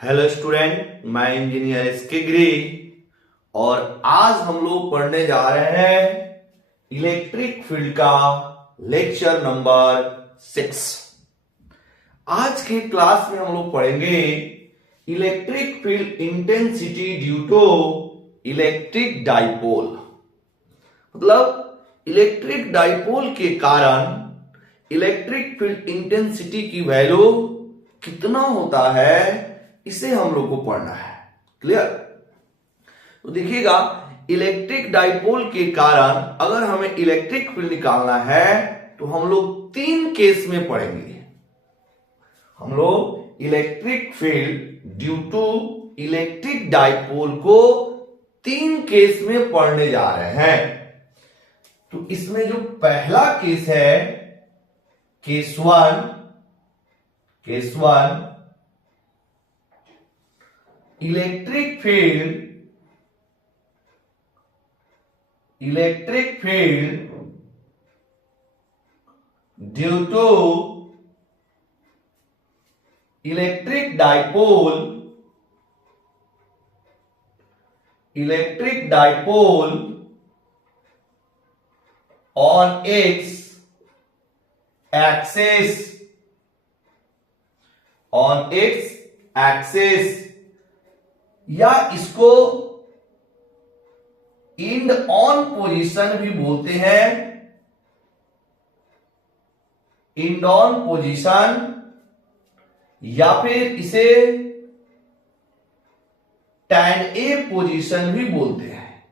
Hello student, मैं engineer S K Giri और आज हम लोग पढ़ने जा रहे हैं इलेक्ट्रिक फील्ड का लेक्चर नंबर 6। आज के क्लास में हम लोग पढ़ेंगे electric field intensity due to electric dipole. मतलब इलेक्ट्रिक डाइपोल के कारण इलेक्ट्रिक फील्ड इंटेंसिटी की वैल्यू कितना होता है, इसे हम लोग को पढ़ना है। क्लियर? तो देखिएगा, इलेक्ट्रिक डाइपोल के कारण अगर हमें इलेक्ट्रिक फील्ड निकालना है तो हम लोग 3 केस में पढ़ेंगे। हम लोग electric field due to electric dipole को 3 केस में पढ़ने जा रहे हैं। तो इसमें जो पहला केस है, case one electric field due to electric dipole on its axis या इसको इंड ऑन पोजीशन भी बोलते हैं। इंड ऑन पोजीशन या फिर इसे टैन ए पोजीशन भी बोलते हैं।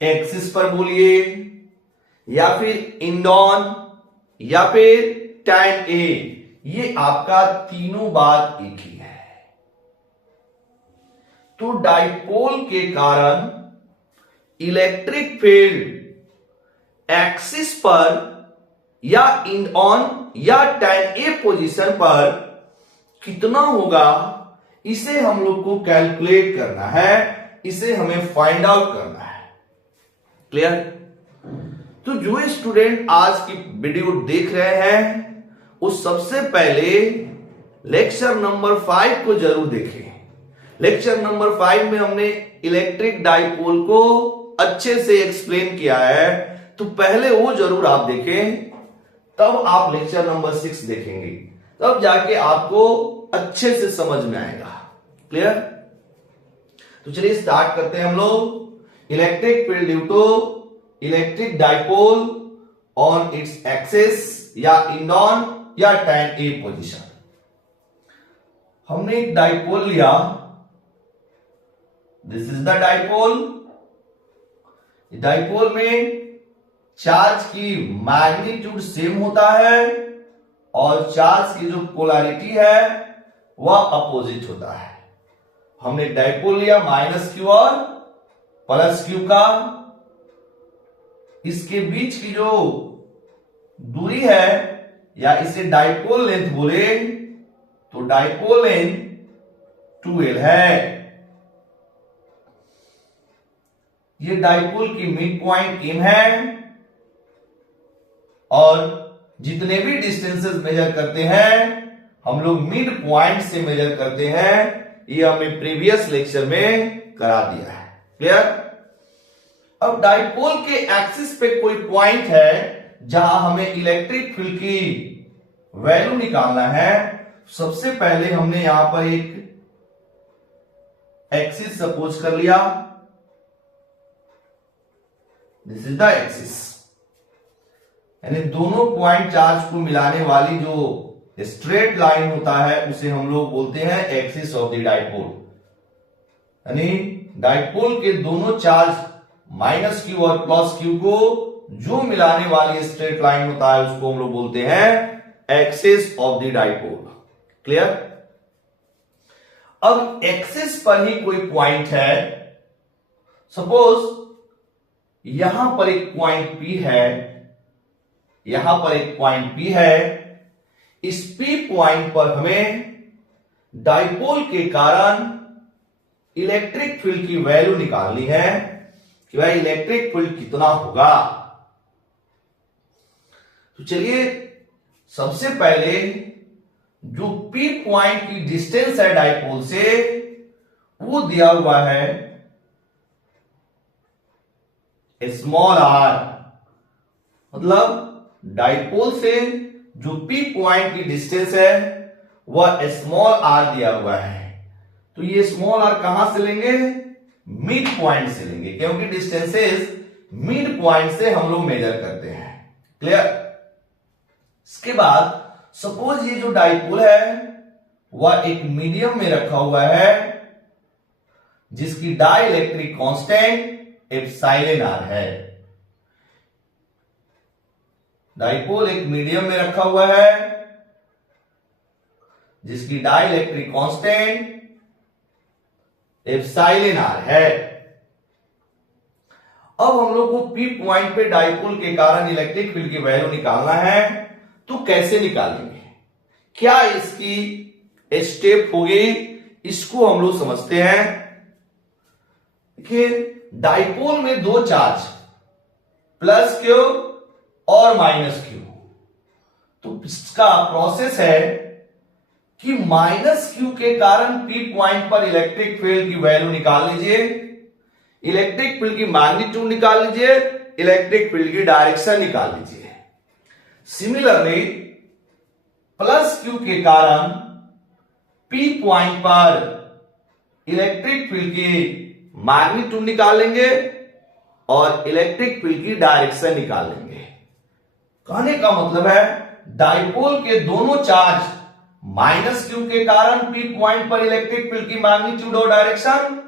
एक्सिस पर बोलिए या फिर इंड ऑन या फिर टैन ए, ये आपका तीनों बात एक ही है। तो डाइपोल के कारण इलेक्ट्रिक फील्ड एक्सिस पर या इंड ऑन या टैन ए पोजीशन पर कितना होगा, इसे हम लोग को कैलकुलेट करना है, इसे हमें फाइंड आउट करना है। क्लियर? तो जो स्टूडेंट आज की वीडियो देख रहे हैं वो सबसे पहले लेक्चर नंबर 5 को जरूर देखें। लेक्चर नंबर 5 में हमने इलेक्ट्रिक डाइपोल को अच्छे से एक्सप्लेन किया है, तो पहले वो जरूर आप देखें, तब आप लेक्चर नंबर 6 देखेंगे, तब जाके आपको अच्छे से समझ में आएगा। क्लियर? तो चलिए स्टार्ट करते हैं हम लोग। Electric field due to electric dipole on its axis या इंड ऑन या टैन ए पोजीशन। हमने एक डाइपोल लिया, this is the dipole. Dipole में चार्ज की मैग्नीट्यूड सेम होता है और चार्ज की जो पोलैरिटी है वह अपोजिट होता है। हमने डाइपोल लिया -q और +q का, इसके बीच की जो दूरी है या इसे डाइपोल लेंथ बोले तो डाइपोल लेंथ 2l है। ये डाइपोल की मिड पॉइंट M है और जितने भी डिस्टेंसेस मेजर करते हैं हम लोग मिड पॉइंट से मेजर करते हैं। ये हमने प्रीवियस लेक्चर में करा दिया है। क्लियर? अब डाइपोल के एक्सिस पे कोई पॉइंट है जहां हमें इलेक्ट्रिक फील्ड की वैल्यू निकालना है। सबसे पहले हमने यहां पर एक एक्सिस सपोज कर लिया, दिस इज द एक्सिस, यानी दोनों पॉइंट चार्ज को मिलाने वाली जो स्ट्रेट लाइन होता है उसे हम लोग बोलते हैं एक्सिस ऑफ द डाइपोल। यानी डाइपोल के दोनों चार्ज -q और +q को जो मिलाने वाली स्ट्रेट लाइन होता है उसको हम लोग बोलते हैं axis of the dipole. Clear? अब एक्सिस पर ही कोई पॉइंट है, सपोज यहां पर एक पॉइंट P है, यहां पर एक पॉइंट P है। इस P पॉइंट पर हमें डाइपोल के कारण इलेक्ट्रिक फील्ड की वैल्यू निकालनी है कि भाई इलेक्ट्रिक फील्ड कितना होगा। तो चलिए सबसे पहले जो P पॉइंट की डिस्टेंस है डाइपोल से वो दिया हुआ है स्मॉल r, मतलब डाइपोल से जो P पॉइंट की डिस्टेंस है वह स्मॉल r दिया हुआ है। तो ये स्मॉल r कहां से लेंगे? मिड पॉइंट से लेंगे, क्योंकि डिस्टेंसेस मिड पॉइंट से हम लोग मेजर करते हैं। क्लियर? इसके बाद सपोज ये जो डाइपोल है वह एक मीडियम में रखा हुआ है जिसकी डाइलेक्ट्रिक कांस्टेंट एप्सिलॉन r है। डाइपोल एक मीडियम में रखा हुआ है जिसकी डाइलेक्ट्रिक कांस्टेंट एप्सिलॉन r है। अब हम लोग को P पॉइंट पे डाइपोल के कारण इलेक्ट्रिक फील्ड की वैल्यू निकालना है, तो कैसे निकालेंगे? क्या इसकी स्टेप होगी, इसको हम लोग समझते हैं। देखिए, डाइपोल में दो चार्ज प्लस क्यू और माइनस क्यू, तो इसका प्रोसेस है कि माइनस क्यू के कारण P पॉइंट पर इलेक्ट्रिक फील्ड की वैल्यू निकाल लीजिए, इलेक्ट्रिक फील्ड की मैग्नीट्यूड निकाल लीजिए, इलेक्ट्रिक फील्ड की डायरेक्शन निकाल लीजिए। सिमिलरली प्लस क्यू के कारण P पॉइंट पर इलेक्ट्रिक फील्ड की मैग्नीट्यूड निकालेंगे और इलेक्ट्रिक फील्ड की डायरेक्शन निकाल लेंगे। कहने का मतलब है डाइपोल के दोनों चार्ज माइनस क्यू के कारण P पॉइंट पर इलेक्ट्रिक फील्ड की मैग्नीट्यूड और डायरेक्शन,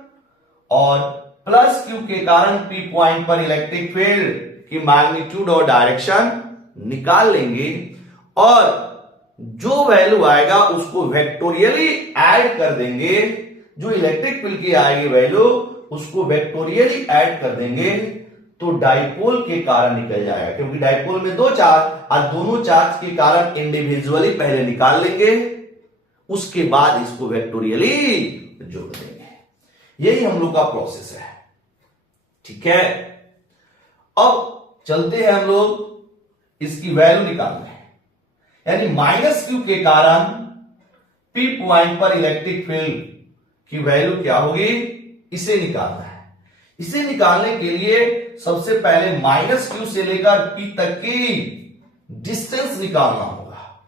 और प्लस क्यू के कारण P पॉइंट पर इलेक्ट्रिक फील्ड की मैग्नीट्यूड और डायरेक्शन निकाल लेंगे, और जो वैल्यू आएगा उसको वेक्टोरियली ऐड कर देंगे। जो इलेक्ट्रिक फील्ड की आएगी वैल्यू उसको वेक्टोरियली ऐड कर देंगे तो डाइपोल के कारण निकल जाएगा, क्योंकि डाइपोल में दो चार्ज और दोनों चार्ज के कारण इंडिविजुअली पहले निकाल लेंगे, उसके बाद इसको वेक्टोरियली जोड़ देंगे। यही हम लोग का प्रोसेस है। ठीक है, अब चलते हैं हम लोग इसकी वैल्यू निकालने। यानी माइनस क्यू के कारण P पॉइंट पर इलेक्ट्रिक फील्ड की वैल्यू क्या होगी, इसे निकालना है। इसे निकालने के लिए सबसे पहले माइनस क्यू से लेकर P तक की डिस्टेंस निकालना होगा।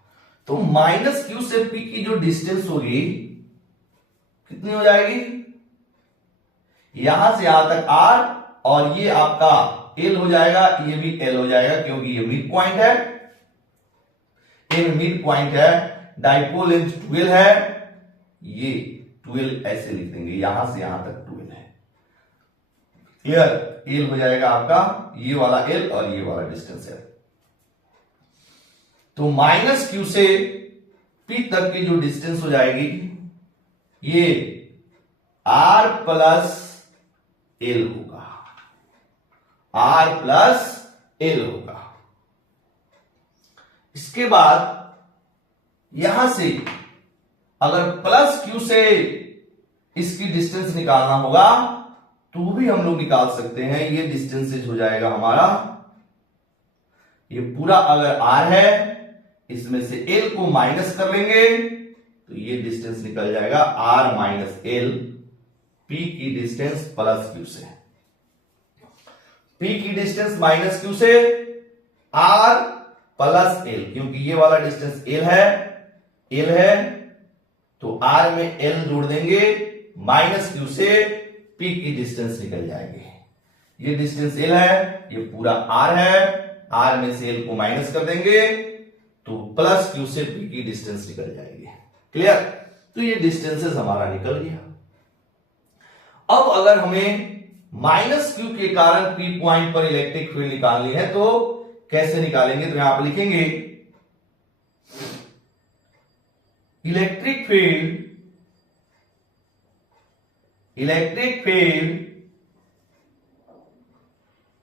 तो माइनस क्यू से P की जो डिस्टेंस होगी कितनी हो जाएगी? यहां से यहां तक R, और ये आपका L हो जाएगा, ये भी L हो जाएगा, क्योंकि ये मिड पॉइंट है, ये मिड पॉइंट है। डाइपोल लेंथ 12 है, ये 12 ऐसे लिख देंगे, यहां से यहां तक 12 है। क्लियर? L हो जाएगा आपका ये वाला L और ये वाला डिस्टेंस है। तो माइनस क्यू से P तक की जो डिस्टेंस हो जाएगी ये R प्लस L होगा, R प्लस L होगा। इसके बाद यहां से अगर प्लस क्यू से इसकी डिस्टेंस निकालना होगा तो भी हम लोग निकाल सकते हैं। ये डिस्टेंसेज हो जाएगा हमारा, ये पूरा अगर R है इसमें से L को माइनस कर लेंगे तो ये डिस्टेंस निकल जाएगा R माइनस L, P की डिस्टेंस प्लस क्यू से, P की डिस्टेंस माइनस क्यू से R प्लस L, क्योंकि ये वाला डिस्टेंस L है तो R में L जोड़ देंगे, माइनस क्यू से P की डिस्टेंस निकल जाएगी। ये डिस्टेंस L है, ये पूरा R है, R में से L को माइनस कर देंगे तो प्लस क्यू से P की डिस्टेंस निकल जाएगी। क्लियर? तो ये डिस्टेंसेस हमारा निकल गया। अब अगर हमें माइनस क्यू के कारण P पॉइंट पर इलेक्ट्रिक फील्ड निकालनी है तो कैसे निकालेंगे? तो यहां पर लिखेंगे electric field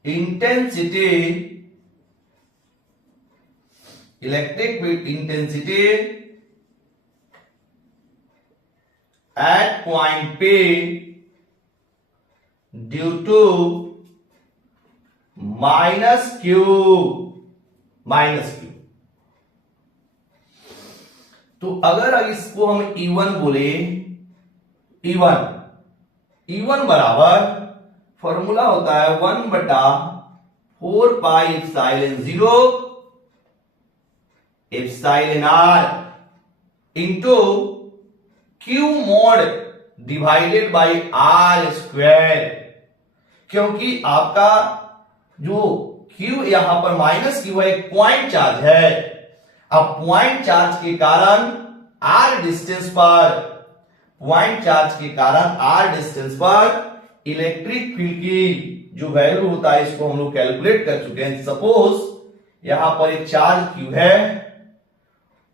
intensity, electric field intensity at point P due to minus Q. तो अगर इसको हम E1 बोले, E1 बराबर फॉर्मूला होता है 1/4πε0 epsilon r into Q mod divided by R square. क्योंकि आपका जो Q यहां पर माइनस Q है, एक पॉइंट चार्ज है। अब पॉइंट चार्ज के कारण R डिस्टेंस पर इलेक्ट्रिक फील्ड की जो वैल्यू होता है इसको हम लोग कैलकुलेट कर चुके हैं। सपोज यहां पर एक चार्ज Q है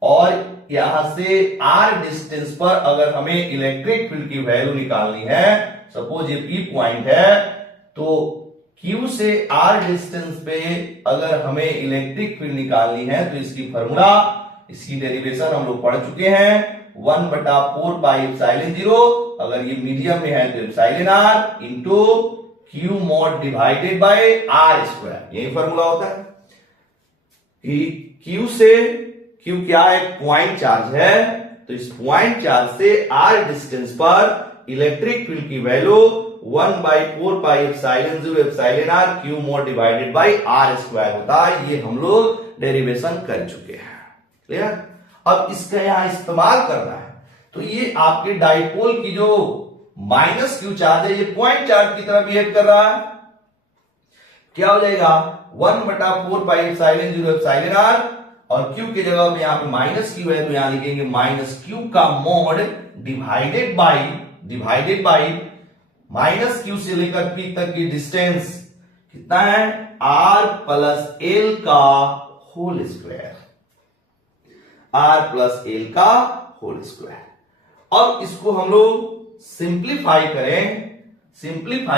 और यहां से R डिस्टेंस पर अगर हमें इलेक्ट्रिक फील्ड की वैल्यू निकालनी है, सपोज ये P पॉइंट है, तो Q से R डिस्टेंस पे अगर हमें इलेक्ट्रिक फील्ड निकालनी है तो इसकी फॉर्मूला, इसकी डेरिवेशन हम लोग पढ़ चुके हैं। 1/4πε0, अगर ये मीडियम में है तो epsilon r into Q mod divided by R square, यही फॉर्मूला होता है। Q क्या है, पॉइंट चार्ज है, तो इस पॉइंट चार्ज से R डिस्टेंस पर इलेक्ट्रिक फील्ड की value 1/4πε0 epsilon r Q mod divided by R square होता है। ये हम लोग डेरिवेशन कर चुके हैं। क्लियर? अब इसका यहां इस्तेमाल करना है, तो ये आपके डाइपोल की जो माइनस Q चार्ज है, ये पॉइंट चार्ज की तरह बिहेव कर रहा है। क्या हो जाएगा, 1/4πε0 एप्सिलॉन r, और Q की जगह पे यहां पे माइनस Q है तो यहां लिखेंगे माइनस Q का mod divided by minus Q से लेकर P तक की डिस्टेंस कितना है, R प्लस L का whole square, R plus L का होल स्क्वायर। अब इसको हम लोग सिंप्लीफाई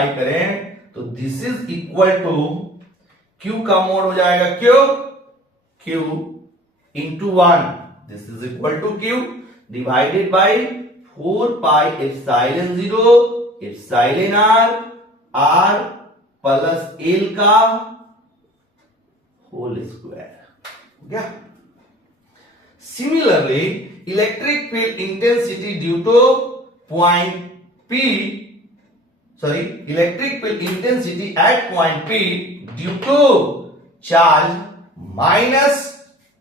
करें तो this is equal to Q का मोड हो जाएगा Q into 1, this is equal to Q divided by 4πε0 epsilon r plus L का होल स्क्वायर हो गया। Similarly electric field intensity due to point P, electric field intensity at point P due to charge minus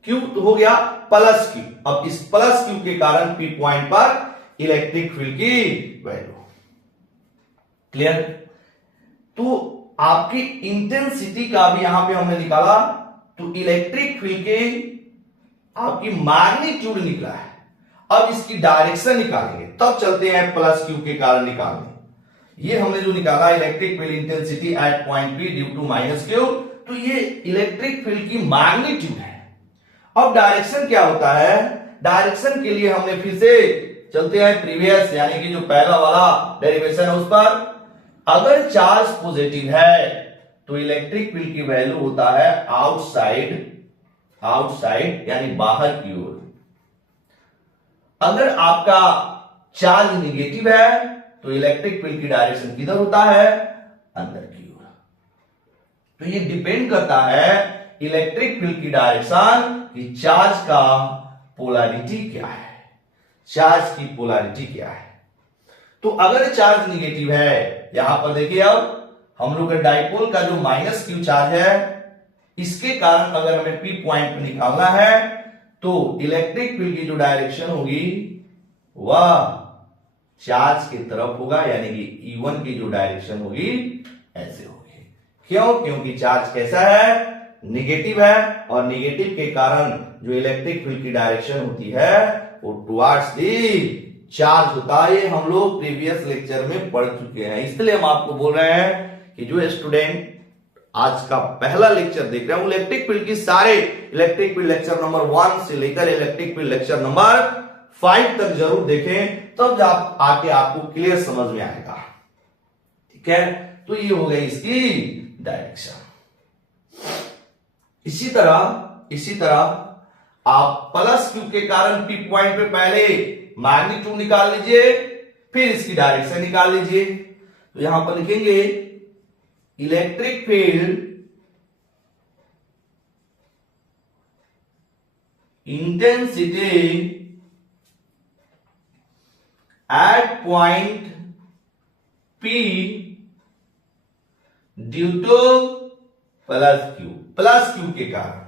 Q हो गया plus Q। अब इस plus Q के कारण P point पर इलेक्ट्रिक फील्ड की वैल्यू। क्लियर? तो आपकी इंटेंसिटी का भी यहां पे हमने निकाला, तो इलेक्ट्रिक फील्ड के आपकी मैग्नीट्यूड निकला है। अब इसकी डायरेक्शन निकालेंगे, तब चलते हैं प्लस Q के कारण निकालने। ये हमने जो निकाला electric field intensity at point P due to minus Q, तो ये इलेक्ट्रिक फील्ड की मैग्नीट्यूड है। अब डायरेक्शन क्या होता है, डायरेक्शन के लिए हमने फिर से चलते हैं प्रीवियस, यानी कि जो पहला वाला डेरिवेशन है उस पर। अगर चार्ज पॉजिटिव है तो इलेक्ट्रिक फील्ड की वैल्यू होता है आउटसाइड यानी बाहर की ओर। अगर आपका चार्ज निगेटिव है तो इलेक्ट्रिक फील्ड की डायरेक्शन किधर होता है, अंदर की ओर। तो ये डिपेंड करता है इलेक्ट्रिक फील्ड की डायरेक्शन कि चार्ज का पोलैरिटी क्या है, चार्ज की पोलैरिटी क्या है। तो अगर चार्ज निगेटिव है, यहां पर देखिए अब हम लोग का डाइपोल का जो माइनस Q चार्ज है, इसके कारण अगर हमें P पॉइंट पे निकालना है तो इलेक्ट्रिक फील्ड की जो डायरेक्शन होगी वह चार्ज की तरफ होगा, यानी कि E1 की जो डायरेक्शन होगी ऐसे होगी। क्यों? क्योंकि चार्ज कैसा है, निगेटिव है, और निगेटिव के कारण जो इलेक्ट्रिक फील्ड की डायरेक्शन होती है वो टुवर्ड्स दी चार्ज होता है। ये हम लोग प्रीवियस लेक्चर में पढ़ चुके हैं, इसलिए हम आपको बोल रहे हैं कि जो स्टूडेंट आज का पहला लेक्चर देख रहे हैं वो इलेक्ट्रिक फील्ड की सारे इलेक्ट्रिक फील्ड लेक्चर नंबर 1 से लेकर इलेक्ट्रिक फील्ड लेक्चर नंबर 5 तक जरूर देखें, तब आप आके आपको क्लियर समझ में आएगा। ठीक है, तो ये हो गई इसकी डायरेक्शन। इसी तरह आप प्लस Q के कारण P पॉइंट पे पहले मैग्नीट्यूड निकाल लीजिए, फिर इसकी डायरेक्शन निकाल लीजिए। तो यहां पर लिखेंगे electric field intensity at point P due two plus Q के कारण।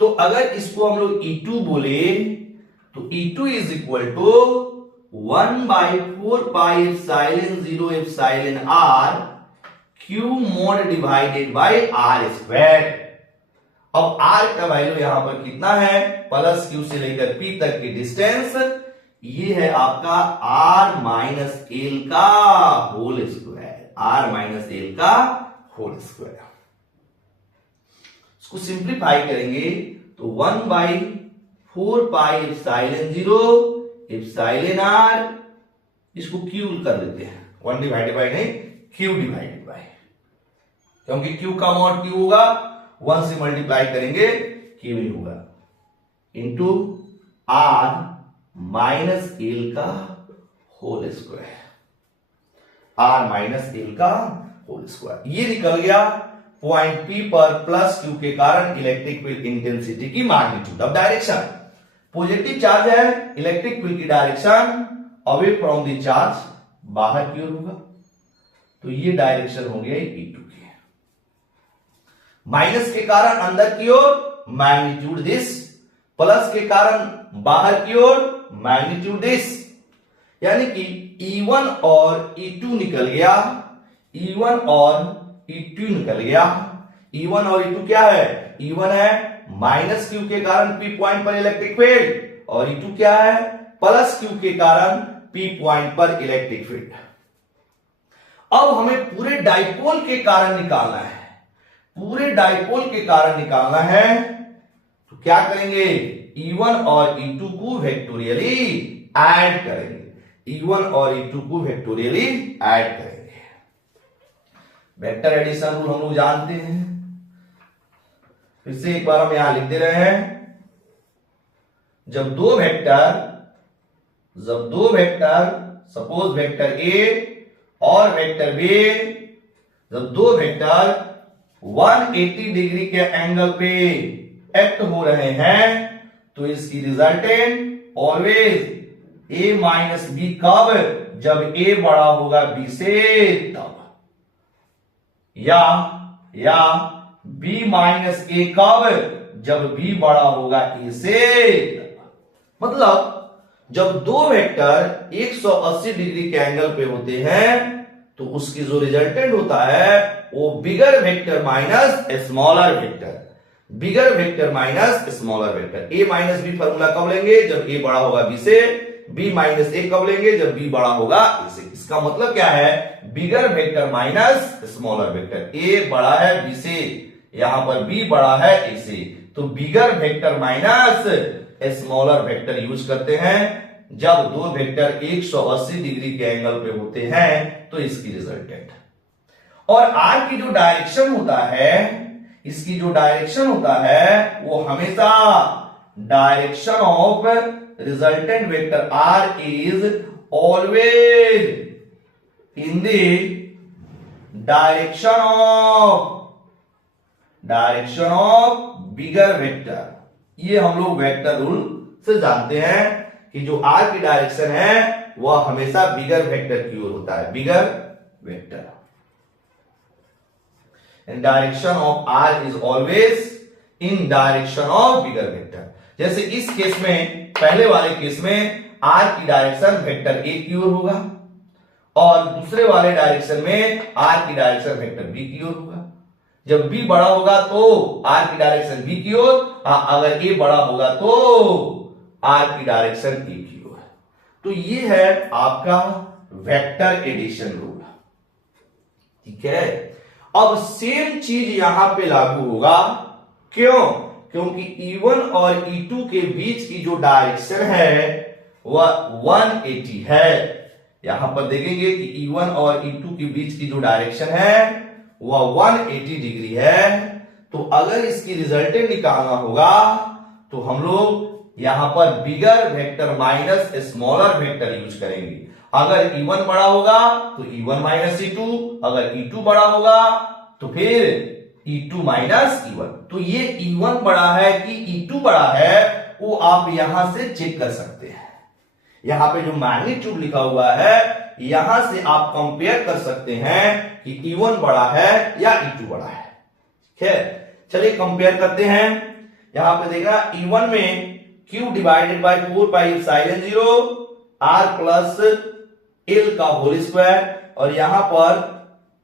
तो अगर इसको हम लोग E2 बोले तो E2 is equal to 1/4πε0 epsilon r Q mod divided by r square. अब r का वैल्यू यहां पर कितना है, प्लस क्यू से लेकर P तक की डिस्टेंस, ये है आपका r माइनस एल का whole square, r minus L का होल स्क्वायर। इसको सिंप्लीफाई करेंगे तो 1/4πε0 एप्सिलॉन r, इसको क्यू कर देते हैं, 1 डिवाइडेड बाय नहीं, क्यू डिवाइडेड बाय, क्योंकि क्यू का मॉड क्यू होगा, 1 से मल्टीप्लाई करेंगे क्यू ही होगा, इंटू r माइनस एल का whole square, r minus L का होल स्क्वायर। ये निकल गया पॉइंट P पर प्लस क्यू के कारण इलेक्ट्रिक फील्ड इंटेंसिटी की मैग्नीट्यूड। अब डायरेक्शन, पॉजिटिव चार्ज है, इलेक्ट्रिक फील्ड की direction away from the charge, बाहर की ओर होगा, तो ये डायरेक्शन हो गया E2 की। माइनस के कारण अंदर की ओर मैग्नीट्यूड दिस, प्लस के कारण बाहर की ओर मैग्नीट्यूड दिस, यानी कि E1 और E2 निकल गया, E1 और E2 निकल गया। E1 और E2 क्या है, E1 है माइनस क्यू के कारण P पॉइंट पर इलेक्ट्रिक फील्ड, और E2 क्या है, प्लस क्यू के कारण P पॉइंट पर इलेक्ट्रिक फील्ड। अब हमें पूरे डाइपोल के कारण निकालना है, पूरे डाइपोल के कारण निकालना है, तो क्या करेंगे, E1 और E2 को वेक्टोरियली ऐड करेंगे, E1 और E2 को वेक्टोरियली ऐड करेंगे। वेक्टर एडिशन रूल हम लोग जानते हैं, फिर से एक बार हम यहां लिख दे रहे हैं, जब दो वेक्टर सपोज वेक्टर ए और वेक्टर बी, जब दो वेक्टर 180 डिग्री के एंगल पे एक्ट हो रहे हैं, तो इसकी resultant always A minus B, कब, जब ए बड़ा होगा बी से तब, या b माइनस ए कब, जब b बड़ा होगा a से तब। मतलब जब दो वेक्टर 180 डिग्री के एंगल पे होते हैं, तो उसकी जो रिजल्टेंट होता है वो bigger vector minus smaller vector, bigger vector minus smaller vector. a minus B formula कब लेंगे, जब a बड़ा होगा b से, b माइनस ए कब लेंगे, जब b बड़ा होगा a से। इसका मतलब क्या है, bigger vector minus smaller vector, a बड़ा है b से, यहां पर b बड़ा है a से, तो bigger vector minus smaller vector use करते हैं जब दो वेक्टर 180 डिग्री के एंगल पे होते हैं, तो इसकी रिजल्टेंट। और r की जो डायरेक्शन होता है, इसकी जो डायरेक्शन होता है वो हमेशा direction of resultant vector r is always in the direction of bigger vector. ये हम लोग वेक्टर रूल से जानते हैं कि जो r की डायरेक्शन है वह हमेशा बिगर वेक्टर की ओर होता है, bigger vector. And direction of r is always in direction of bigger vector। जैसे इस केस में, पहले वाले केस में r की डायरेक्शन वेक्टर a की ओर होगा, और दूसरे वाले डायरेक्शन में r की डायरेक्शन वेक्टर b की ओर होगा। जब b बड़ा होगा तो r की डायरेक्शन b की ओर, अगर a बड़ा होगा तो r की डायरेक्शन a की ओर। तो ये है आपका वेक्टर एडिशन रूल, ठीक है। अब सेम चीज यहां पे लागू होगा, क्यों, क्योंकि E1 और E2 के बीच की जो डायरेक्शन है वह 180 है। यहां पर देखेंगे कि E1 और E2 के बीच की जो डायरेक्शन है वह 180 डिग्री है। तो अगर इसकी रिजल्टेंट निकालना होगा तो हम लोग यहां पर bigger vector minus smaller vector use करेंगे। अगर E1 बड़ा होगा तो E1 माइनस E2, अगर E2 बड़ा होगा तो फिर E2 माइनस E1। तो ये E1 बड़ा है कि E2 बड़ा है वो आप यहां से चेक कर सकते हैं। यहां पे जो मैग्नीट्यूड लिखा हुआ है यहां से आप कंपेयर कर सकते हैं कि E1 बड़ा है या E2 बड़ा है। ठीक है, चलिए कंपेयर करते हैं। यहां पे देखना E1 में Q divided by 4 pi epsilon 0 R plus L का होल स्क्वायर, और यहां पर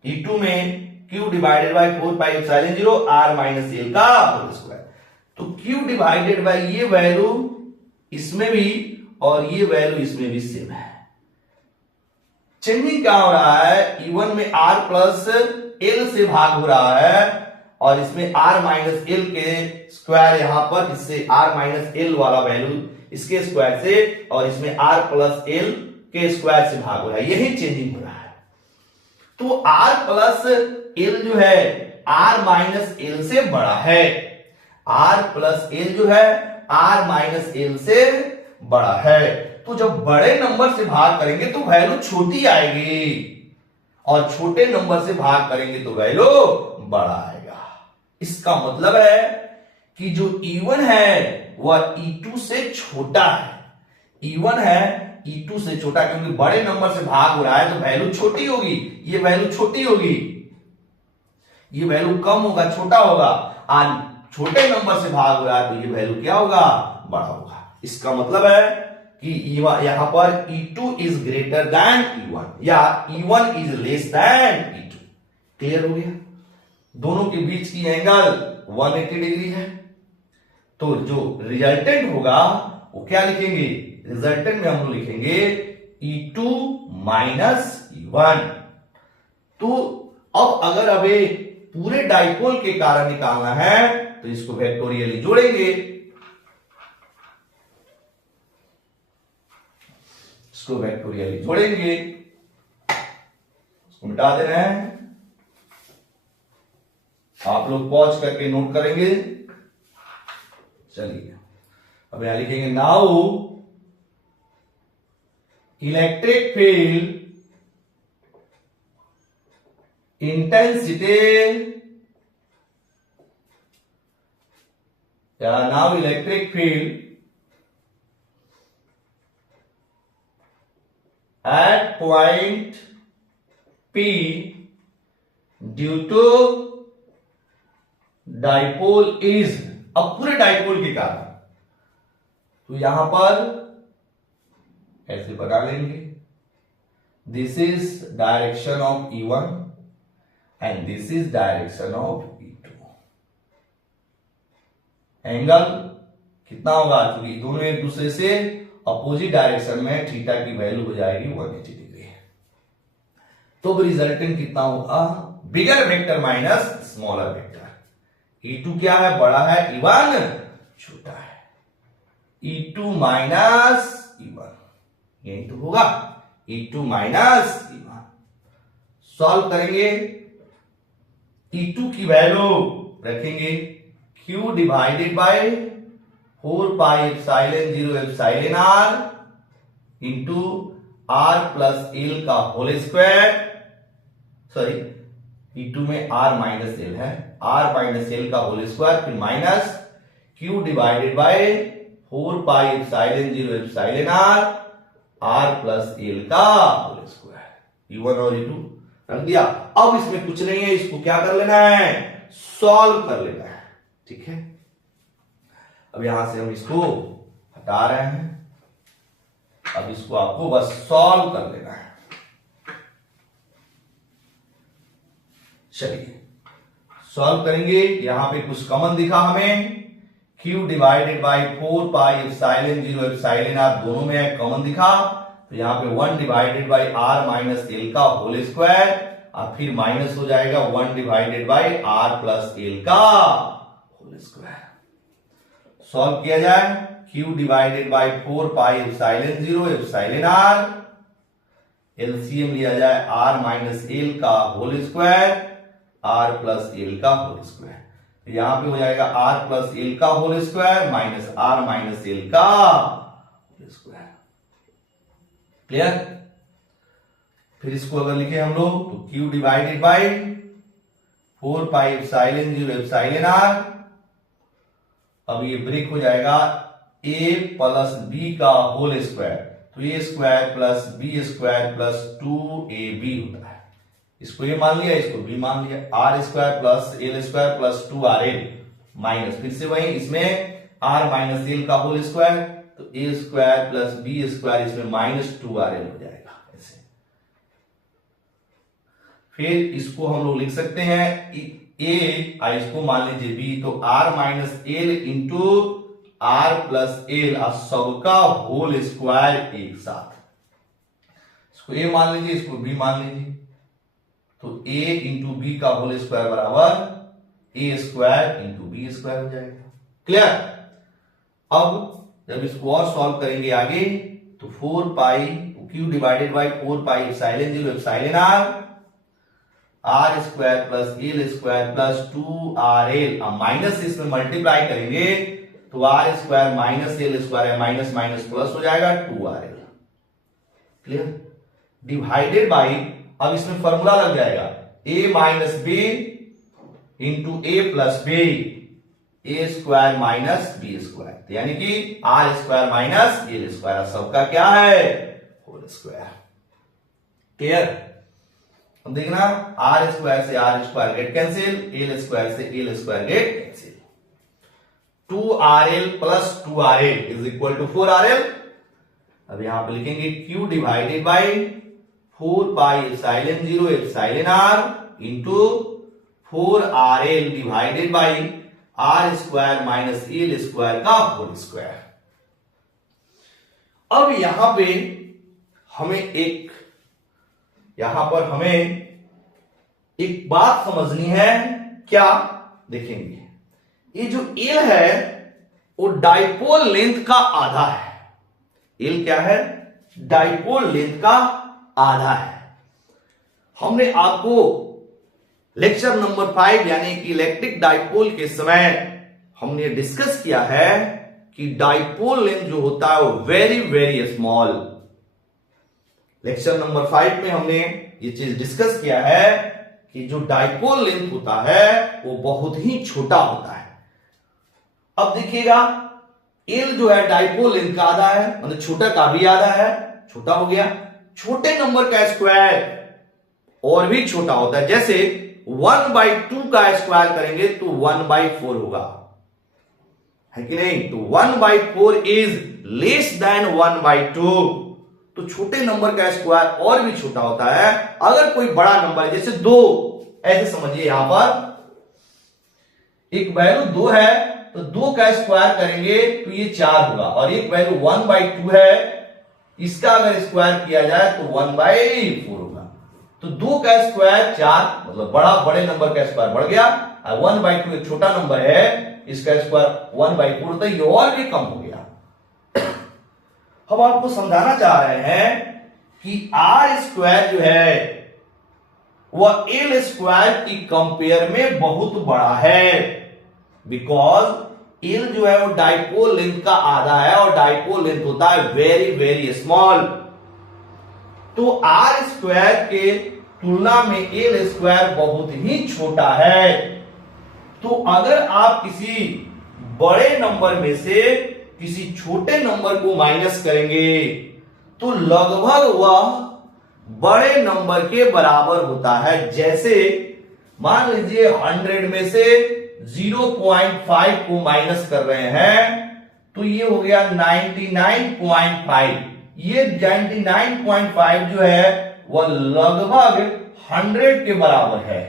E2 में Q divided by 4 pi epsilon 0 R minus L का होल स्क्वायर। तो Q डिवाइडेड बाय ये वैल्यू इसमें भी और ये वैल्यू इसमें भी सेम है। चेंजिंग क्या हो रहा है, E1 में R प्लस L से भाग हो रहा है और इसमें R माइनस L के स्क्वायर यहां पर, इससे R माइनस L वाला वैल्यू इसके स्क्वायर से, और इसमें R प्लस L के स्क्वायर से भाग हो रहा है, यही चेंजिंग हो रहा है। तो R प्लस L जो है R माइनस L से बड़ा है, R प्लस L जो है R माइनस L से बड़ा है। तो जब बड़े नंबर से भाग करेंगे तो वैल्यू छोटी आएगी, और छोटे नंबर से भाग करेंगे तो वैल्यू बड़ा आएगा। इसका मतलब है कि जो E1 है वह E2 से छोटा है। E1 है E2 से छोटा, क्योंकि बड़े नंबर से भाग हो रहा है तो वैल्यू छोटी होगी, ये वैल्यू छोटी होगी, ये वैल्यू कम होगा, छोटा होगा। और छोटे नंबर से भाग हो रहा है तो ये वैल्यू क्या होगा, बड़ा होगा। इसका मतलब है कि यहां पर E2 is greater than E1 या E1 is less than E2। Clear हो गया? दोनों के बीच की एंगल 180 डिग्री है। तो जो रिजल्टेंट होगा वो क्या लिखेंगे, रिजल्टेंट में हम लोग लिखेंगे E2 माइनस E1। तो अब अगर हमें पूरे डाइपोल के कारण निकालना है तो इसको वेक्टोरियली जोड़ेंगे, इसको वेक्टोरियली जोड़ेंगे, इसको मिटा देना है। आप लोग पॉज करके नोट करेंगे। चलिए अब यहां लिखेंगे नाउ इलेक्ट्रिक फील्ड इंटेंसिटी या now electric field at point P due to dipole is, अब पूरे डाइपोल के कारण तो यहां पर ऐसे बना लेंगे, this is direction of E1 and this is direction of E2। Angle कितना होगा, क्योंकि दोनों एक दूसरे से अपोजिट डायरेक्शन में, थीटा की वैल्यू हो जाएगी 180 डिग्री। तो रिजल्टेंट कितना होगा, bigger vector minus smaller vector. E2 क्या है, बड़ा है, E1 छोटा है। E2 माइनस E1, यही तो होगा, E2 माइनस E1। सॉल्व करेंगे, E2 की वैल्यू रखेंगे Q divided by 4 pi epsilon 0 epsilon R into R plus L का होल स्क्वायर, सॉरी E2 में R माइनस L है, R माइनस L का होल स्क्वायर, फिर minus Q divided by 4 pi epsilon 0 epsilon R plus L का whole square. E1 और E2 रख दिया। अब इसमें कुछ नहीं है, इसको क्या कर लेना है, सॉल्व कर लेना है। ठीक है, अब यहां से हम इसको हटा रहे हैं, अब इसको आपको बस सॉल्व कर लेना है। चलिए सॉल्व करेंगे। यहां पे कुछ कॉमन दिखा हमें, Q divided by 4 pi epsilon 0 epsilon R दोनों में कॉमन दिखा, तो यहां पे 1 divided by R minus L का होल स्क्वायर, और फिर माइनस हो जाएगा 1 divided by R plus L का होल स्क्वायर। सॉल्व किया जाए, Q divided by 4 pi epsilon 0 epsilon R, LCM लिया जाए R माइनस L का whole square, R plus L का होल स्क्वायर। यहां पे हो जाएगा R प्लस L का whole square minus R minus L का होल स्क्वायर। क्लियर? फिर इसको अगर लिखे हम लोग तो Q divided by 4 pi epsilon 0 epsilon R, अब ये ब्रेक हो जाएगा A प्लस B का होल स्क्वायर, तो A square plus B square plus 2ab होता है। इसको ए मान लिया, इसको बी मान लिया। R square plus L square plus 2rl minus, फिर से वही इसमें r माइनस एल का होल स्क्वायर, तो A square plus B square इसमें माइनस 2rl हो जाएगा ऐसे। फिर इसको हम लोग लिख सकते हैं ए, इसको मान लीजिए बी, तो r minus L into R plus L, सबका होल स्क्वायर एक साथ। इसको ए मान लीजिए, इसको बी मान लीजिए, तो ए इंटू बी का होल स्क्वायर बराबर ए स्क्वायर इंटू बी स्क्वायर हो जाएगा। क्लियर? अब जब इसको और सॉल्व करेंगे आगे, तो 4 pi Q divided by 4 pi epsilon 0 epsilon R square plus L square plus 2rl, minus इसमें मल्टीप्लाई करेंगे तो R square minus L square है, माइनस माइनस प्लस हो जाएगा 2rl। क्लियर? डिवाइडेड बाई, अब इसमें फॉर्मूला लग जाएगा a minus B into A plus B, A square minus B square, यानी कि R square minus L square, सबका क्या है? Whole square. क्लियर? अब देखना, आर स्क्वायर से R square get cancel, L square से L square get cancel. 2rl प्लस 2rl is equal to 4rl। अब यहां पे लिखेंगे q divided by 4 pi epsilon 0 epsilon r into 4rl divided by R square minus L square का whole square. अब यहां पर हमें एक बात समझनी है, क्या? देखेंगे, ये जो एल है वो डाइपोल लेंथ का आधा है। एल क्या है? डाइपोल लेंथ का आधा है। हमने आपको लेक्चर नंबर 5 यानी कि इलेक्ट्रिक डाइपोल के समय हमने डिस्कस किया है कि डाइपोल लेंथ जो होता है वो very very small. Lecture number 5 में हमने ये चीज डिस्कस किया है कि जो डाइपोल लेंथ होता है वो बहुत ही छोटा होता है। अब देखिएगा, एल जो है डाइपोल लेंथ का आधा है, मतलब छोटा का भी आधा है, छोटा हो गया। छोटे नंबर का स्क्वायर और भी छोटा होता है, जैसे 1/2 का स्क्वायर करेंगे तो 1/4 होगा, है कि नहीं? तो 1/4 इज लेस देन 1/2। तो छोटे नंबर का स्क्वायर और भी छोटा होता है। अगर कोई बड़ा नंबर है, जैसे 2, ऐसे समझिए, यहां पर एक वैल्यू 2 है तो 2 का स्क्वायर करेंगे तो ये 4 होगा, और एक वैल्यू 1/2 है, इसका अगर स्क्वायर किया जाए तो 1/4 होगा। तो 2 का स्क्वायर 4, मतलब बड़े नंबर का स्क्वायर बढ़ गया, और 1/2 एक छोटा नंबर है, इसका स्क्वायर 1/4 होता है, ये और भी कम हो गया। हम आपको समझाना चाह रहे हैं कि आर स्क्वायर जो है वह एल स्क्वायर की कंपेयर में बहुत बड़ा है, बिकॉज एल जो है वो डाइपोल लेंथ का आधा है, और डाइपोल लेंथ होता है वेरी वेरी स्मॉल। तो आर स्क्वायर के तुलना में एल स्क्वायर बहुत ही छोटा है। तो अगर आप किसी बड़े नंबर में से किसी छोटे नंबर को माइनस करेंगे तो लगभग वह बड़े नंबर के बराबर होता है। जैसे मान लीजिए 100 में से 0.5 को माइनस कर रहे हैं तो ये हो गया 99.5। ये 99.5 जो है वह लगभग 100 के बराबर है,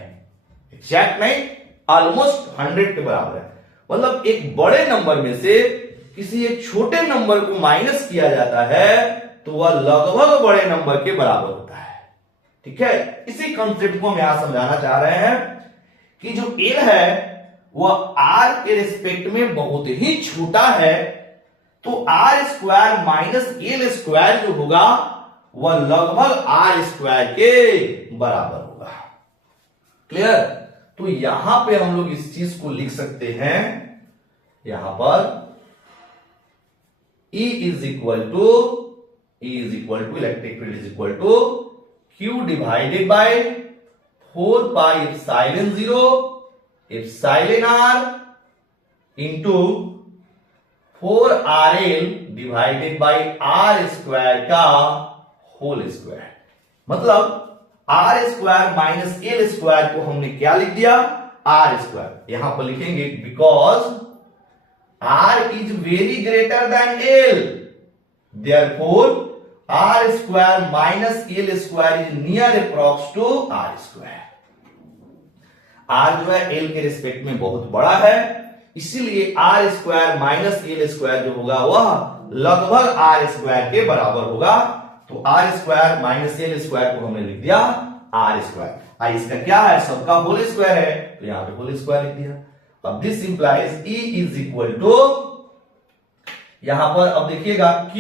एग्जैक्ट नहीं, ऑलमोस्ट 100 के बराबर है। मतलब एक बड़े नंबर में से किसी एक छोटे नंबर को माइनस किया जाता है तो वह लगभग बड़े नंबर के बराबर होता है। ठीक है, इसी कॉन्सेप्ट को हम यहां समझाना चाह रहे हैं कि जो एल है वह आर के रिस्पेक्ट में बहुत ही छोटा है, तो R square minus L square जो होगा वह लगभग आर स्क्वायर के बराबर होगा। क्लियर? तो यहां पे हम लोग इस चीज को लिख सकते हैं, यहां पर E is equal to electric field is equal to Q divided by 4 pi epsilon 0 epsilon r into 4RL divided by R square का होल स्क्वायर। मतलब R square minus L square को हमने क्या लिख दिया, आर स्क्वायर। यहां पर लिखेंगे because R is very greater than L, therefore R square minus L square is near approx to R square. R जो है एल के रिस्पेक्ट में बहुत बड़ा है, इसीलिए R square minus L square जो होगा वह लगभग आर स्क्वायर के बराबर होगा। तो R square minus L square को हमने लिख दिया आर स्क्वायर। आई इसका क्या है, सबका होल स्क्वायर है, तो यहां पे होल स्क्वायर लिख दिया। अब this implies E is equal to, यहां पर अब देखिएगा Q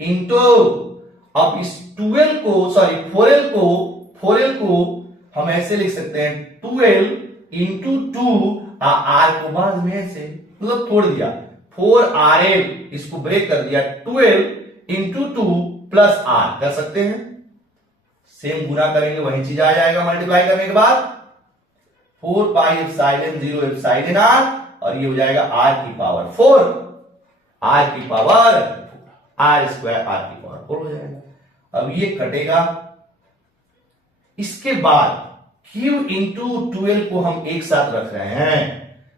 इंटू, अब इस 12 को सॉरी 4L को हम ऐसे लिख सकते हैं 12 इंटू 2, आर को बाद में ऐसे मतलब तोड़ दिया 4RL, इसको ब्रेक कर दिया 12 इंटू 2 प्लस आर कर सकते हैं। सेम गुना करेंगे वही चीज आ जाएगा मल्टीप्लाई करने के बाद 4 पाई एप्सिलॉन 0 एप्सिलॉन आर, और ये हो जाएगा आर की पावर 4, आर की पावर आर स्क्वायर आर की पावर 4 हो जाएगा। अब ये कटेगा, इसके बाद Q इंटू 12 को हम एक साथ रख रहे हैं,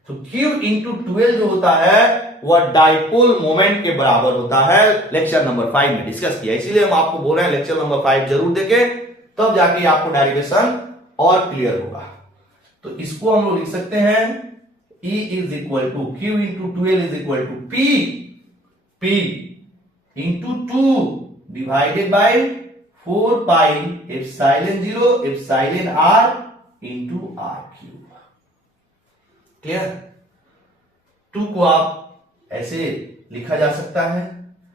तो Q इंटू 12 जो होता है वह डाइपोल मोमेंट के बराबर होता है। लेक्चर नंबर 5 में डिस्कस किया, इसीलिए हम आपको बोल रहे हैं लेक्चर नंबर 5 जरूर देखें, तब जाके आपको डेरिवेशन और क्लियर होगा। तो इसको हम लोग लिख सकते हैं E is equal to Q into 12 is equal to P into 2 divided by 4 pi epsilon 0 epsilon R into R cube. Clear? 2 को आप ऐसे लिखा जा सकता है,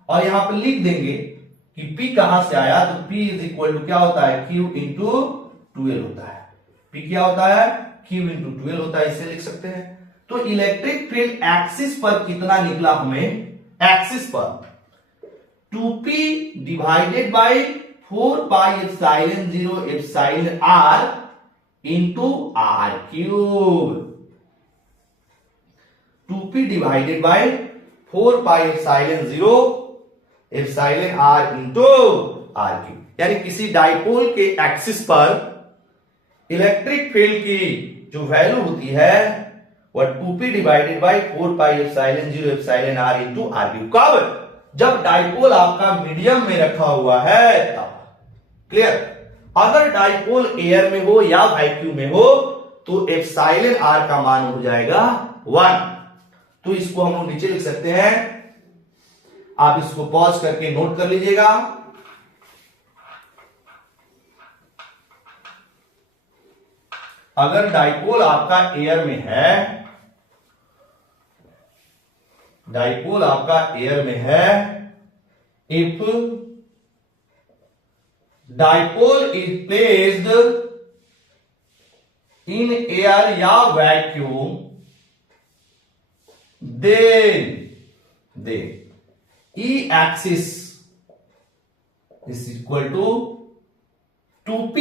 और यहां पर लिख देंगे कि P कहां से आया, तो P इज इक्वल टू क्या होता है, Q इंटू 12 होता है। P क्या होता है, Q इंटू 12 होता है, इसे लिख सकते हैं। तो इलेक्ट्रिक फील्ड एक्सिस पर कितना निकला हमें, एक्सिस पर 2P divided by 4 pi epsilon 0 epsilon R into R cube. 2P divided by 4 pi epsilon 0 epsilon R into R cube. यानी किसी डाइपोल के एक्सिस पर इलेक्ट्रिक फील्ड की जो वैल्यू होती है वह 2P divided by 4 pi epsilon 0 epsilon R into R cube. कब, जब डाइपोल आपका मीडियम में रखा हुआ है तब। क्लियर? अगर डाइपोल एयर में हो या वैक्यूम में हो तो एप्सिलॉन आर का मान हो जाएगा 1। तो इसको हम लोग नीचे लिख सकते हैं, आप इसको पॉज करके नोट कर लीजिएगा। अगर डाइपोल आपका एयर में है, डाइपोल आपका एयर में है, if dipole is placed in air या vacuum, then E axis is equal to 2P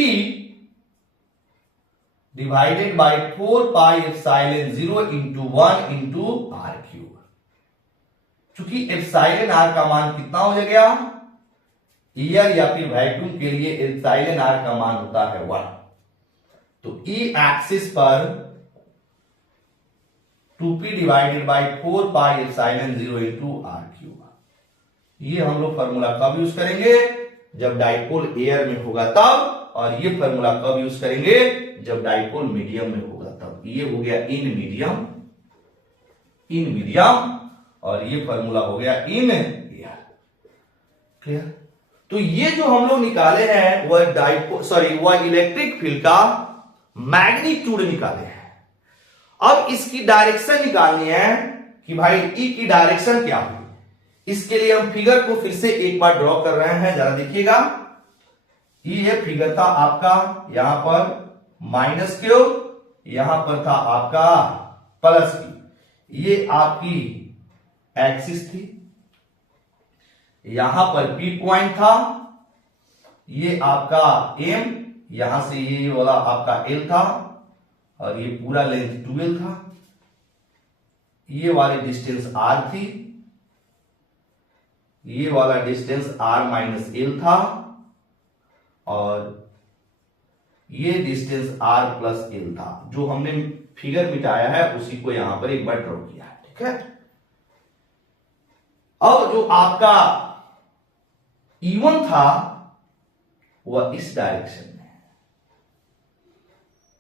divided by 4 pi epsilon 0 into 1 into r cube। चूंकि एप्सिलॉन आर का मान कितना हो गया, एयर या फिर वैक्यूम के लिए एप्सिलॉन आर का मान होता है 1, तो E एक्सिस पर 2P divided by 4 pi epsilon 0 into R cube. ये हम लोग फॉर्मूला कब यूज करेंगे, जब डाइपोल एयर में होगा तब, और ये फॉर्मूला कब यूज करेंगे, जब डाइपोल मीडियम में होगा तब। ये हो गया इन मीडियम, और ये फॉर्मूला हो गया इन एयर। क्लियर? तो ये जो हम लोग निकाले हैं वह इलेक्ट्रिक फील्ड का मैग्नीट्यूड निकाले हैं। अब इसकी डायरेक्शन निकालनी है कि भाई ई की डायरेक्शन क्या हुई। इसके लिए हम फिगर को फिर से एक बार ड्रॉ कर रहे हैं, जरा देखिएगा। ये फिगर था आपका, यहां पर माइनस क्यू, यहां पर था आपका प्लस की, ये आपकी एक्सिस थी, यहां पर पी पॉइंट था, ये आपका एम, यहां से ये वाला आपका एल था, और ये पूरा लेंथ 12 था। ये वाली डिस्टेंस r थी, ये वाला डिस्टेंस r माइनस एल था, और ये डिस्टेंस r प्लस एल था। जो हमने फिगर मिटाया है उसी को यहां पर एक बार ड्रॉ किया है, ठीक है। अब जो आपका E1 था वह इस डायरेक्शन में है,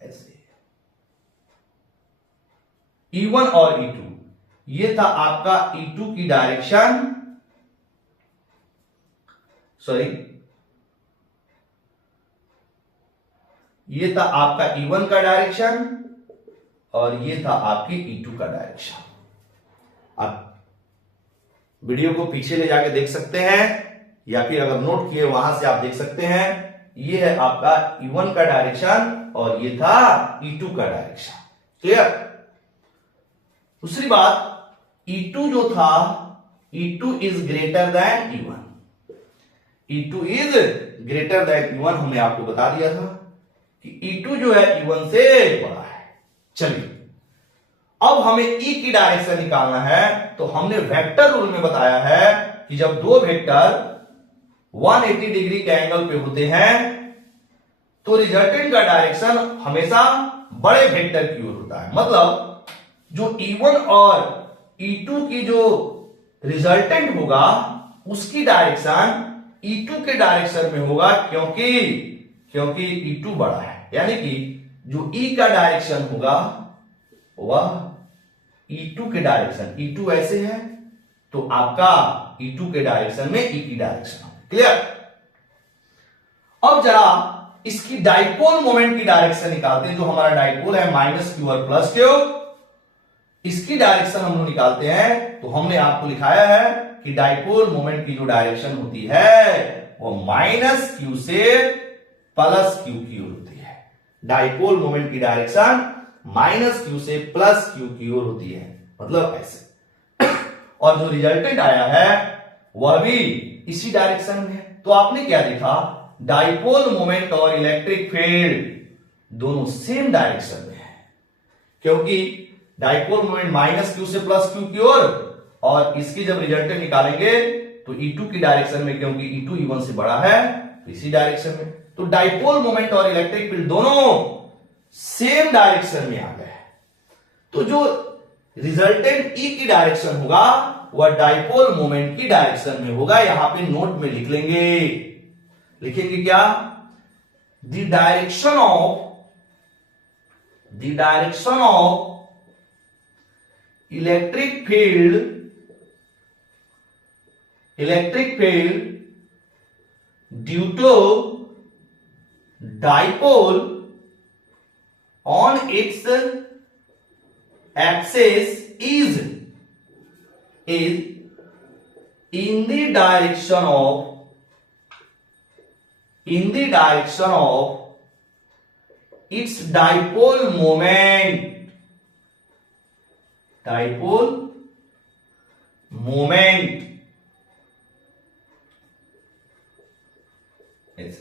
ऐसे E1 और E2, ये था आपका E2 की डायरेक्शन, सॉरी ये था आपका E1 का डायरेक्शन और ये था आपकी E2 का डायरेक्शन। आप वीडियो को पीछे ले जाके देख सकते हैं या फिर अगर नोट किए वहां से आप देख सकते हैं। ये है आपका E1 का डायरेक्शन और ये था E2 का डायरेक्शन। क्लियर? दूसरी बात, E2 जो था, E2 is greater than E1। E2 is greater than E1 हमने आपको बता दिया था कि E2 जो है E1 से बड़ा है। चलिए अब हमें E की डायरेक्शन निकालना है, तो हमने वेक्टर रूल में बताया है कि जब दो वेक्टर 180 डिग्री के एंगल पे होते हैं तो रिजल्टेंट का डायरेक्शन हमेशा बड़े वेक्टर की ओर होता है। मतलब जो E1 और E2 की जो रिजल्टेंट होगा उसकी डायरेक्शन E2 के डायरेक्शन में होगा, क्योंकि E2 बड़ा है। यानी कि जो E का डायरेक्शन होगा वह E2 के डायरेक्शन, E2 ऐसे है तो आपका E2 के डायरेक्शन में E की डायरेक्शन। क्लियर? अब जरा इसकी डाइपोल मोमेंट की डायरेक्शन निकालते हैं। जो हमारा डाइपोल है माइनस क्यू और प्लस क्यू, इसकी डायरेक्शन हम लोग निकालते हैं। तो हमने आपको लिखाया है कि डाइपोल मोमेंट की जो डायरेक्शन होती है वो माइनस क्यू से प्लस क्यू की ओर होती है। डाइपोल मोमेंट की डायरेक्शन माइनस क्यू से प्लस क्यू की ओर होती है, मतलब ऐसे। और जो रिजल्टेंट आया है वह भी इसी डायरेक्शन में है। तो आपने क्या देखा, डाइपोल मोमेंट और इलेक्ट्रिक फील्ड दोनों सेम डायरेक्शन में है, क्योंकि डाइपोल मोमेंट माइनस क्यू से प्लस क्यू की ओर, और इसकी जब रिजल्टेंट निकालेंगे तो E2 की डायरेक्शन में, क्योंकि E2 E1 से बड़ा है तो इसी डायरेक्शन में। तो डाइपोल मोमेंट और इलेक्ट्रिक फील्ड दोनों सेम डायरेक्शन में आ गए। तो जो रिजल्टेंट E की डायरेक्शन होगा वह डाइपोल मोमेंट की डायरेक्शन में होगा। यहां पे नोट में लिखेंगे क्या, the direction of electric field due to dipole on its axis is in the direction of its dipole moment yes.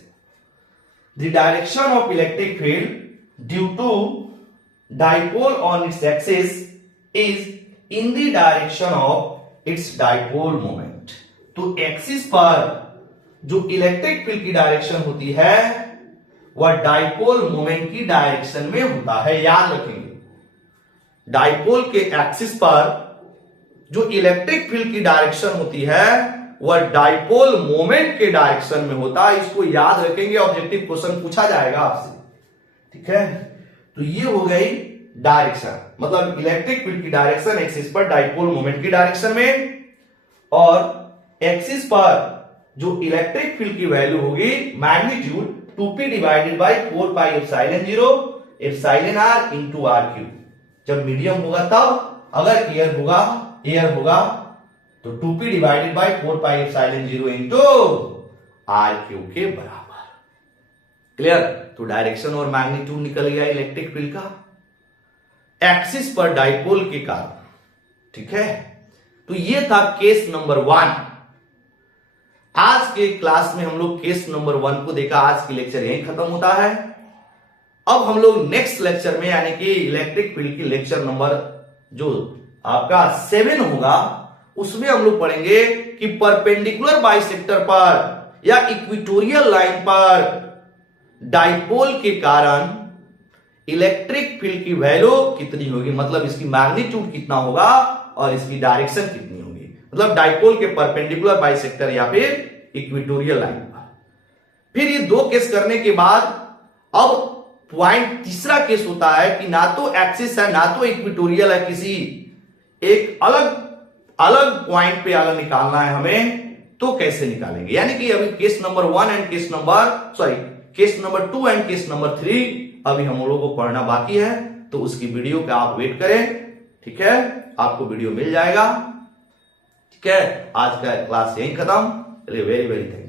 The direction of electric field due to dipole on its axis is in the direction of its dipole moment। तो axis पर जो electric field की direction होती है वह dipole moment की direction में होता है। याद रखेंगे, डाइपोल के एक्सिस पर जो इलेक्ट्रिक फील्ड की डायरेक्शन होती है वह डाइपोल मोमेंट के डायरेक्शन में होता है। इसको याद रखेंगे, ऑब्जेक्टिव क्वेश्चन पूछा जाएगा आपसे, ठीक है। तो ये हो गई डायरेक्शन, मतलब इलेक्ट्रिक फील्ड की डायरेक्शन एक्सिस पर डाइपोल मोमेंट की डायरेक्शन में, और एक्सिस पर जो इलेक्ट्रिक फील्ड की वैल्यू होगी magnitude 2p divided by 4 pi epsilon 0 epsilon r into r cube. जब मीडियम होगा तब, अगर एयर होगा तो 2p divided by 4 pi epsilon 0 into r cube के बराबर। क्लियर? तो डायरेक्शन और मैग्नीट्यूड निकल गया इलेक्ट्रिक फील्ड का एक्सिस पर डाइपोल के कारण, ठीक है। तो ये था केस नंबर 1। आज के क्लास में हम लोग केस नंबर 1 को देखा। आज की लेक्चर यहीं खत्म होता है। अब हम लोग नेक्स्ट लेक्चर में, यानी कि इलेक्ट्रिक फील्ड की लेक्चर नंबर जो आपका 7 होगा, उसमें हम लोग पढ़ेंगे कि परपेंडिकुलर बाइसेक्टर पर या इक्वेटोरियल लाइन पर डाइपोल के कारण इलेक्ट्रिक फील्ड की वैल्यू कितनी होगी, मतलब इसकी मैग्नीट्यूड कितना होगा और इसकी डायरेक्शन कितनी होगी, मतलब डाइपोल के परपेंडिकुलर बाइसेक्टर या फिर इक्वेटोरियल लाइन पर। फिर ये 2 केस करने के बाद अब पॉइंट तीसरा केस होता है कि ना तो एक्सिस है ना तो इक्वेटोरियल है, किसी एक अलग अलग पॉइंट पे अगर निकालना है हमें तो कैसे निकालेंगे। यानी कि अभी case number 2 and case number 3 अभी हम लोगों को पढ़ना बाकी है, तो उसकी वीडियो का आप वेट करें, ठीक है, आपको वीडियो मिल जाएगा, ठीक है। आज का क्लास यहीं खत्म, वेरी वेरी थैंक यू।